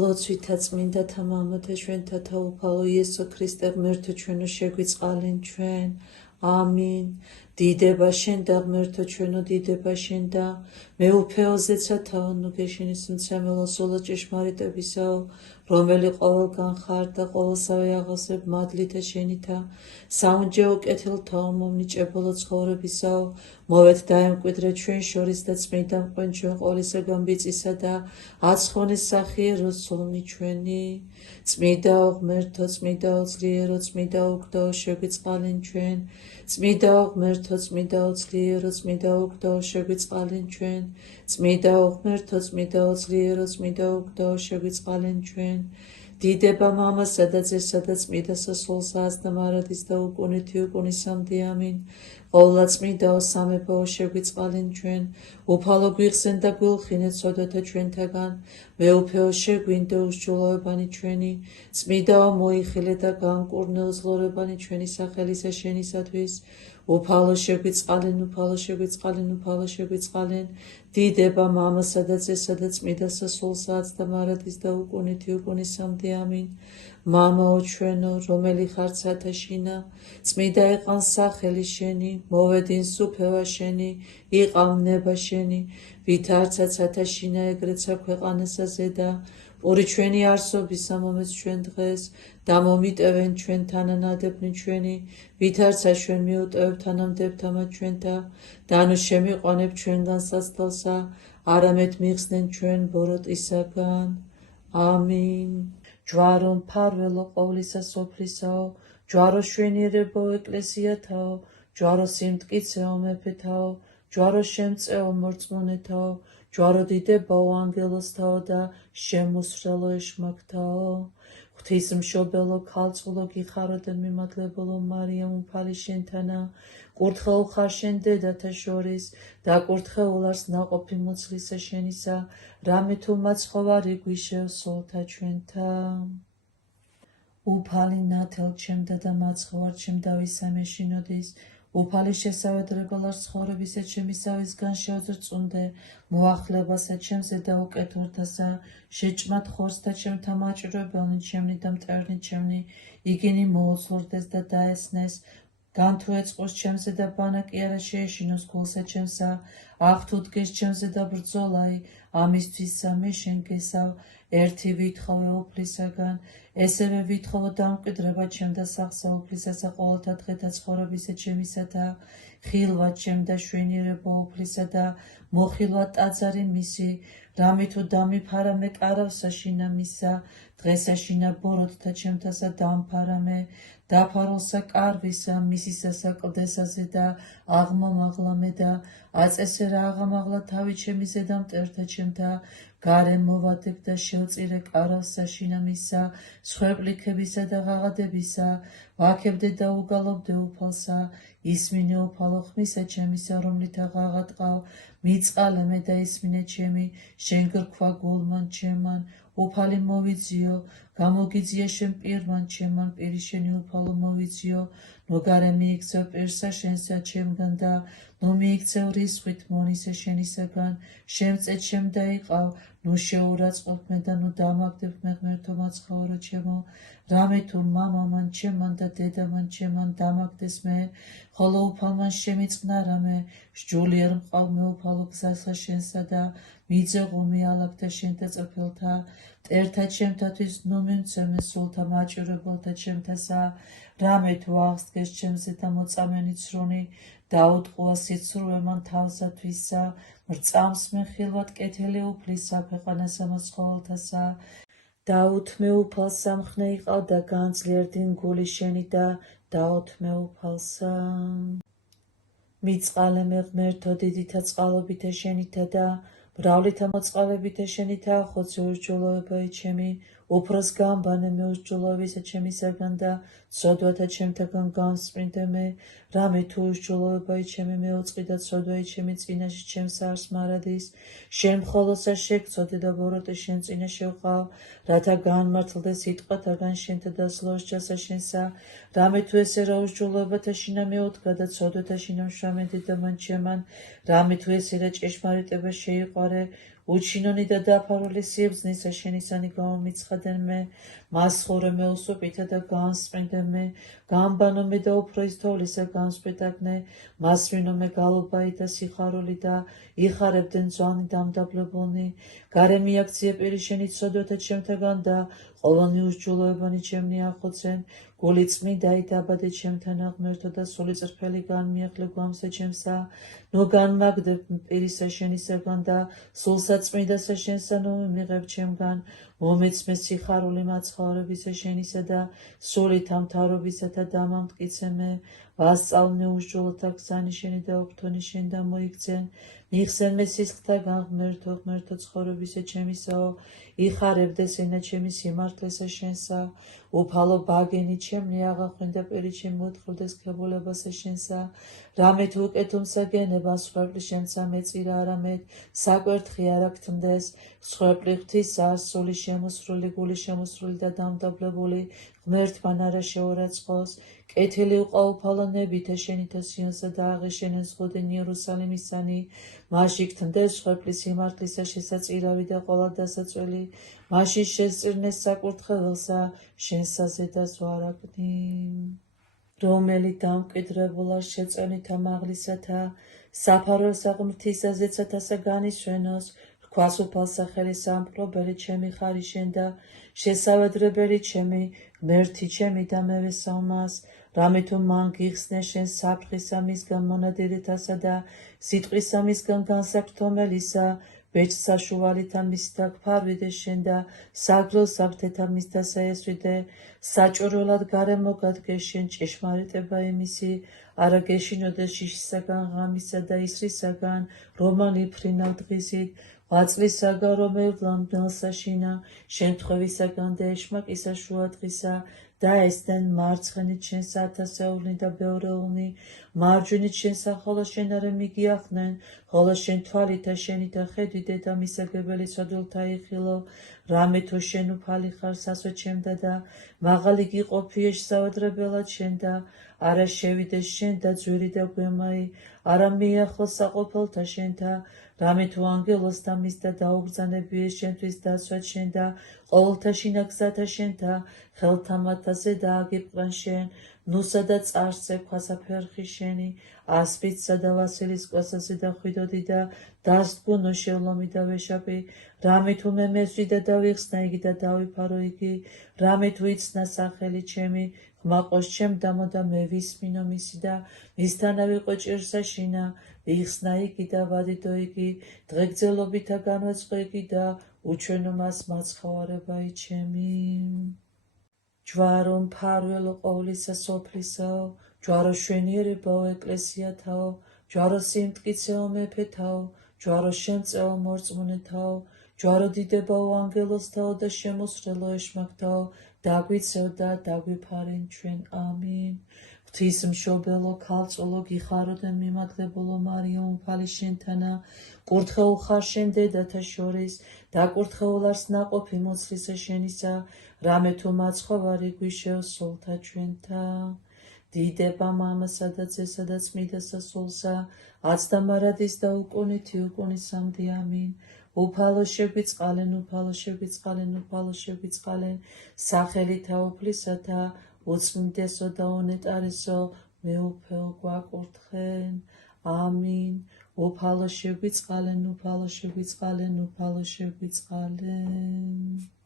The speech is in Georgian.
ლოცვითა წმინდათა მამათა ჩვენთათა უფალო იესო ქრისტე ღმერთო ჩვენო შეგვიწყალენ ჩვენ ამინ დიდება შენ და ღმერთო ჩვენო დიდება შენ და მეუფეოზეცათა ნუ გეშინის მცემელო სულო ჭეშმარიტებისაო რომელი ყოველგან ხარ და ყოველსავე აღასებ მადლითა შენითა საუნჯეო კეთილთაო მომნიჭებელო ცხოვრებისაო მოვეთ დაემკვიდრე ჩვენ შორის და წმინდა მყვენ ჩვენ ყოვლისაგან ბიწისა და აცხონის სახიერო სულმი ჩვენი წმინდაო ღმერთო წმინდაო ძლიერო წმინდაო უგდაო შეგვიწყალენ ჩვენ წმინდაო ღმერთო წმინდაო ძლიერო წმინდაო უგდაო შეგვიწყალენ ჩვენ წმინდაო ღმერთო წმინდაო ძლიერო წმინდაო უგდაო შეგვიწყალენ ჩვენ დიდება მამასა და ძესა და წმინდა სასულსა და მარადის და უკუნითი უკუნისამდე ამინ ყოვლა წმინდაო სამეფოო შეგვიწყალენ ჩვენ უფალო გვიხსენ და გულხინეთ სოდათა ჩვენთაგან მეუფეო შეგვინდე უსჯულოებანი ჩვენი წმინდაო მოიხილე და განკურნე უძლორებანი ჩვენი სახელისა შენისათვის უფალო შეგვიწყალენ უფალო შეგვიწყალენ უფალო შეგვიწყალენ დიდება მამასა და ძესა და წმინდა სასულსა და მარადის და უკუნითი უკუნისამდე ამინ მამაო ჩვენო რომელი ხარ ცათაშინა წმინდა იყან სახელი შენი მოვედინს უფევა შენი იყავნება შენი ვით არცა ცათაშინა ეგრეცა ქვეყანასა ზედა პური ჩვენი არსობისა მომეც ჩვენ დღეს და მომიტევენ ჩვენ თანანადებნი ჩვენი ვით არცა ჩვენ მიუტევებ თანამდებთამა ჩვენთა და ნუ შემიყვანებ ჩვენგან სასწელსა არამედ მიხსნენ ჩვენ ბოროტისაგან ამინ ჯვარო მფარველო ყოვლისა სოფლისაო ჯვარო შვენიერებო ეკლესიათაო ჯვარო სიმტკიცეო მეფეთაო ჯვარო შემწეო მორწმუნეთაო ჯვარო დიდებაო ანგელოსთაო და შემოსრელო ეშმაკთაო ღვთისმშობელო ქალწულო გიხარო და მიმადლებელო მარიამ უფალი შენთანა კურთხეულ ხარ შენ დედათა შორის და კურთხეულ არს ნაყოფი მუცლისა შენისა რამე თუ მაცხოვარი გვიშევ სულთა ჩვენთა უფალი ნათელ ჩემდა და მაცხოვარ ჩემ დავისამე შინოდის უფალი შესავედრებელარ ცხოვრებისა ჩემისავისგან შევძრწუნდე მოახლებასა ჩემზე და უკეთորդასა შეჭმად ხორცთა ჩემთა მაჭირვებელნი ჩემნი და მტერნი ჩემნი იგინი მოუცლურდეს და დაესნეს განთუ ეწყოს ჩემზე და ბანაკი არა შეეშინოს გულსა ჩემსა აღთუ დგეს ჩემზე და ბრძოლაი ამისთვისა მე შენ გესავ ერთი ვითხოვე უფლისაგან ესევე ვითხოვო დამკვიდრება ჩემ და სახსა უფლისასა ყოველთა დღეთა ცხოვრებისა ჩემისათა ხილვა ჩემ და შვენიერება უფლისა და მოხილვა ტაძარი მისი რამე თუ დამიფარამე კარავსა შინა მისა დღესაშინა ბოროტთა ჩემთასა დამფარამე დაფაროლსა კარვისა მისისასა კლდესაზე და აღმომაღლამე და აწესე რა აღამაღლა თავი ჩემიზე და მტერთა ჩემთა გარე მოვადებ და შევწირე კარავსა შინა მისა სხვეპლიქებისა და ღაღადებისა ვაქებდე და უგალობდე უფალსა ისმინე უფალო ხმისა ჩემისა რომლითა ღაღატყავ მიწყალე მე და ისმინე ჩემი შენ გრქვა გულმან ჩემან უფალი მოვიძიო გამოგიძია შენ პირმან ჩემან პირი შენი უფალო მოვიძიო ნუ გარე მიიქცევ პირსა შენსა ჩემგან და ნუ მიიქცევ რისხვით მონისა შენისაგან შემწე ჩემ დაიყავ ნუ შეურაცხყოფ მე და ნუ დამაგდებ მე ღმერთო მაცხოვრო ჩემო რამე თუ მამამან ჩემან და დედამან ჩემან დამაგდეს მე ხოლო უფალმან შემიწყნა რამე სჯულიერ მყავ მე უფალო გზასა შენსა და მიძეღუმი ალაგთა შენთა წრფელთა მტერთა ჩემთათვის ნუ მიმცემე სულთა მაჭირებელთა ჩემთასა რამე თუ აღსდგეს ჩემზე და მოწამენი ცრუნი დაუტყუა სიცრუე მან თავსათვისა მრწამს მე ხილვად კეთილი უფლისა ქვეყანასა მაცხოველთასა დაუთმე უფალს სამხნე იყავ და განძლიერდინ გული შენი და დაუთმე უფალსა მიწყალე მე ღმერთო დიდითა წყალობითა შენითა და მრავლითა მოწყალებითა შენითა ახოცე უსჯულოებაი ჩემი უფროს გამბანე მე უსჯულოებისა ჩემისაგან და ცოდვათა ჩემთაგან გამსპრინდე მე რამე თუ უსჯულოებაი ჩემი მეუწყი და ცოდვაი ჩემი წინაშე ჩემს არს მარადის შენ მხოლოსა შეგწოდე და ბოროტე შენ წინაშე ვყავ რათა განმართლდე სიტყვათაგან შენთა დასლოს ჯასა შენსა რამე თუ ესე რა უსჯულოებათა შინა მეუდგა და ცოდვათა შინა მშვამე დედამან ჩემან რამე თუ ესე რა ჭეშმარიტება შეიყვარე უჩინონი და დაფარული სიბრძნისა შენისანი გამომიცხადენ მე, მასხურე მე უსუპითა და განსპრინდე მე, გამბანო მე და უფრო ის თოვლისა განსპრიტაგნე, მასვინო მე გალობაი და სიხარული და იხარებდნენ ძვანი დამდაბლებულნი, გარემი აქცია პირი შენი ცოდვათა ჩემთაგან და ყოველნი უსჯულოებანი ჩემნი ახოცენ, გული წმინდაი დაბადე ჩემთან აღმერთო და სული წრფელი განმიახლე გვამსა ჩემსა, ნუ განმაგდებ პირისა შენისაგან და სულსა წმინდასა შენსა ნუ მიღებ ჩემგან, მომეცმე სიხარული მაცხოვრებისა შენისა და სულით ამ თავრობისათა დამამტკიცე მე, ვასწავლნე უსჯულოთა გზანი შენი და ოქთონი შენ და მოიქცენ, მიხსენ მე სისხლთაგან ღმერთო ცხოვრებისა ჩემისაო, იხარებდეს ენა ჩემი სიმართლესა შენსა, უფალო ბაგენი ჩემნი აღახვინდა პირი ჩემი მოთხრდეს ქებულებასა შენსა, რამე თუ უკეთუმსა გენება სხვერპლი შენსა მეწირა არამედ საკვერთხი არ აქთმდეს, სხვერპლი ღვთისა სული შემოსრული გული შემოსრული და დამდაბლებული ღმერთმან არა შეურაცხყოს, კეთილი უყაუფალო ნებითა შენითა სიონსა და აღეშენენ ზღუდენ იერუსალიმისანი, მაშინ გთმდეს სხვერპლი სიმართლისა შესაწირავი და ყველა დასაწველი, მაშინ შესწირნეს საკურთხეველსა შენსა ზედას ვარაგნი. რომელი დამკვიდრებულა შეწევნითა მაღლისათა, საფარველსა ღმრთისა ზეცათასა განისვენოს, რქვას უფალსა ხელი სამპყრობელი ჩემი ხარი შენ და შესავედრებელი ჩემი, ღმერთი ჩემი და მე ვესალმას, რამე თუ მან გიხსნე შენ საფრხისა მისგან მონადირეთასა და სიტყვისა მისგან განსაკრთომელისა, ბეჭ საშუალითა მისთა გფარვიდე შენ და საგლო საფრთეთა მისთა საესვიდე, საჭურველად გარემო გადგე შენ ჭეშმარიტება იმისი, არა გეშინოდეს შიშისაგან ღამისა და ისრისაგან, რომანი ფრინავ დღისით, ღვაწლისაგან რომელვლამ მელსაშინა, შემთხვევისაგან და ეშმაკისა შუა დღისა, და ესდნენ მარცხენით შენს ათასეულნი და ბევრეულნი, მარჯვნით შენსა ხოლო შენ არა მიგიახნენ, ხოლო შენ თვალითა შენითა ხედვი დედამისაგებელი სოდულთა იხილო, რამე თუ შენ უფალი ხარ სასო ჩემდა და მაღალი გიყოფიე შესავედრებელად შენ და არა შევიდეს შენ და ძვირი და გვემაი, არა მიახლო საყოფელთა შენთა, რამე თუ ანგელოსთა მისდა დაუბრძანებიე შენთვის დაცვად შენ და ყოველთა შინაგზათა შენთა, ხელთა მათაზე დააგიბრყან შენ, ნუსა და წარსე ქვასა ფერხი შენი, ასპიდსა და ვასილის კვასაზე და ხვიდოდი და დასდგუნო შევლომი და ვეშაპი, რამე თუ მე მესვი და დავიხსნა იგი და დავიფარო იგი, რამე თუ იცნა სახელი ჩემი, ხმაყოს ჩემ დამო და მე ვისმინო მისი და მისთანა ვიყო ჭირსაშინა, ვიხსნა იგი და ვადიდო იგი, დღეგრძელობითა განვაცხო იგი და უჩვენო მას მაცხოვარება ჩემი. ჯვარო მფარველო ყოვლისა სოფლისაო, ჯვარო შვენიერებაო ეკლესიათაო, ჯვარო სიმტკიცეო მეფეთაო, ჯვარო შემწეო მორწმუნეთაო, ჯვარო დიდებაო ანგელოსთაო და შემოსრელო ეშმაკთაო, დაგვიცევ და დაგვიფარენ ჩვენ. ამინ. ღვთისმშობელო ქალწულო გიხაროდენ მიმაგდებულო მარიო უმფალი შენთანა, კურთხეულ ხარ შენ დედათა შორის, დაკურთხეულ არს ნაყოფი მოცლისა შენისა, რამე თუ მაცხოვარი გვიშევ სულთა ჩვენთა. დიდება მამასა და ძესა და წმიდასა სულსა, აცდა მარადის და უკუნითი უკუნისამდე. ამინ. უფალო შეგვიწყალენ, უფალო შეგვიწყალენ, უფალო შეგვიწყალენ, სახელითა უფლისათა, უწმინდესო და უნეტარესო, მეუფეო გვაკურთხენ. ამინ. უფალო შეგვიწყალენ, უფალო შეგვიწყალენ, უფალო შეგვიწყალენ.